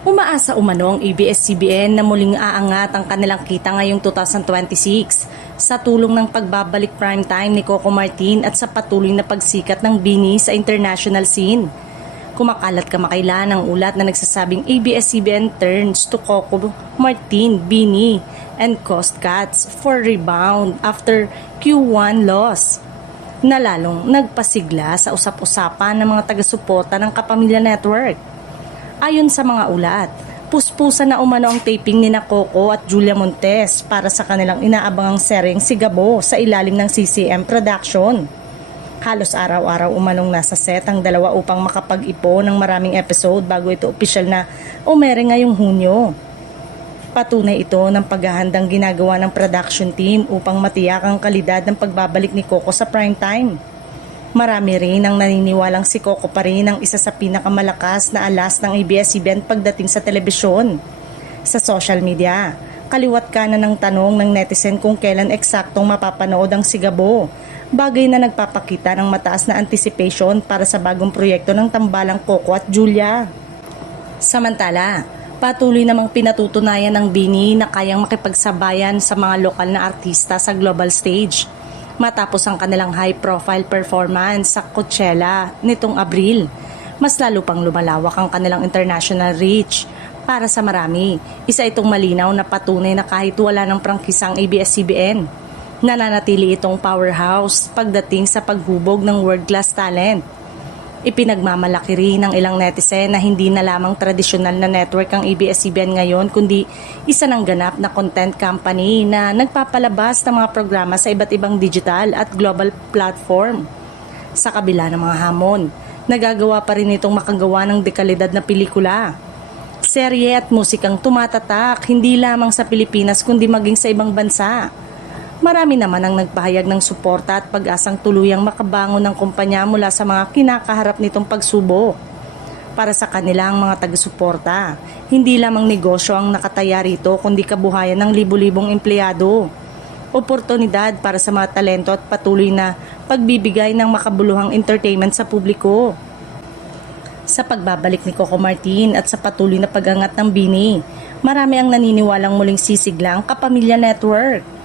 Umaasa umano ang ABS-CBN na muling aangat ang kanilang kita ngayong 2026 sa tulong ng pagbabalik primetime ni Coco Martin at sa patuloy na pagsikat ng BINI sa international scene. Kumakalat kamakailan ang ulat na nagsasabing ABS-CBN turns to Coco Martin, BINI, and cost cuts for rebound after Q1 loss, na lalong nagpasigla sa usap-usapan ng mga taga-suporta ng Kapamilya Network. Ayon sa mga ulat, puspusan na umano ang taping ni Coco at Julia Montes para sa kanilang inaabangang seryeng Sigabo sa ilalim ng CCM Production. Halos araw-araw umanong nasa set ang dalawa upang makapag-ipo ng maraming episode bago ito opisyal na umere ngayong Hunyo. Patunay ito ng paghahandang ginagawa ng production team upang matiyak ang kalidad ng pagbabalik ni Coco sa primetime. Marami rin ang naniniwalang si Coco pa rin ang isa sa pinakamalakas na alas ng ABS-CBN pagdating sa telebisyon. Sa social media, kaliwat kanan ng tanong ng netizen kung kailan eksaktong mapapanood ang Sigabo, bagay na nagpapakita ng mataas na anticipation para sa bagong proyekto ng tambalang Coco at Julia. Samantala, patuloy namang pinatutunayan ng BINI na kayang makipagsabayan sa mga lokal na artista sa global stage. Matapos ang kanilang high-profile performance sa Coachella nitong Abril, mas lalo pang lumalawak ang kanilang international reach. Para sa marami, isa itong malinaw na patunay na kahit wala ng prangkisa ang ABS-CBN, nananatili itong powerhouse pagdating sa paghubog ng world-class talent. Ipinagmamalaki rin ng ilang netizen na hindi na lamang tradisyonal na network ang ABS-CBN ngayon kundi isa ng ganap na content company na nagpapalabas ng mga programa sa iba't ibang digital at global platform. Sa kabila ng mga hamon, nagagawa pa rin itong makagawa ng dekalidad na pelikula, serye at musikang tumatatak hindi lamang sa Pilipinas kundi maging sa ibang bansa. Marami naman ang nagpahayag ng suporta at pag-asang tuluyang makabangon ng kumpanya mula sa mga kinakaharap nitong pagsubok. Para sa kanilang mga taga-suporta, hindi lamang negosyo ang nakataya rito kundi kabuhayan ng libu-libong empleyado. Oportunidad para sa mga talento at patuloy na pagbibigay ng makabuluhang entertainment sa publiko. Sa pagbabalik ni Coco Martin at sa patuloy na pag-angat ng BINI, marami ang naniniwalang muling sisigla ang Kapamilya Network.